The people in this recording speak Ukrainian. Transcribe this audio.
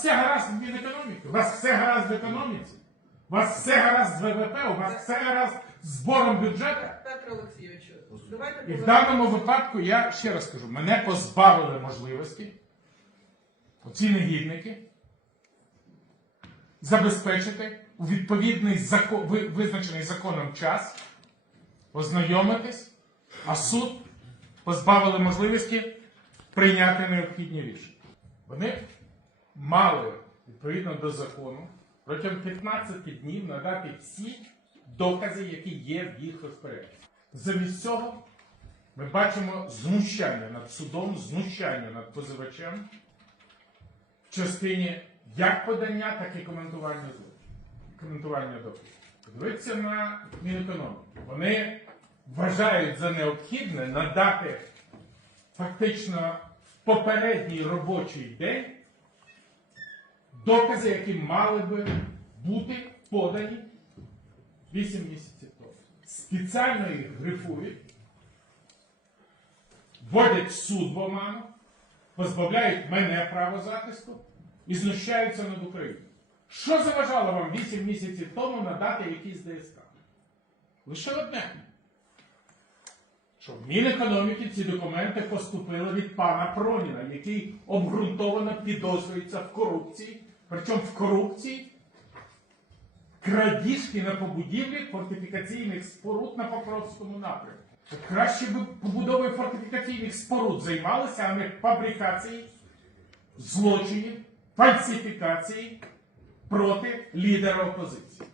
все гаразд в Мінекономіки, у вас все гаразд в економіці, у вас все гаразд з ВВП, у вас все гаразд з збором бюджету. Петро Олексійовичу, давайте І в даному випадку я ще раз кажу, мене позбавили можливості, оці негідники, забезпечити у відповідний закон, визначений законом час, ознайомитись, а суд позбавили можливості прийняти необхідні рішення. Вони мали відповідно до закону протягом 15 днів надати всі докази, які є в їх розпорядженні. Замість цього ми бачимо знущання над судом, знущання над позивачем в частині як подання, так і коментування злочину. Коментування доказів. Подивіться на Мінекономіку. Вони вважають за необхідне надати фактично в попередній робочий день докази, які мали би бути подані 8 місяців тому. Спеціально їх грифують, вводять суд в оману, позбавляють мене право захисту і знущаються над Україною. Що заважало вам 8 місяців тому надати якісь ДСК? Лише одне. Що в Мінекономіки ці документи поступили від пана Проніна, який обґрунтовано підозрюється в корупції причому в корупції, крадіжки на побудівлі фортифікаційних споруд на Покровському напрямку. Краще б побудовою фортифікаційних споруд займалися, а не фабрикації, злочинів, фальсифікації проти лідера опозиції.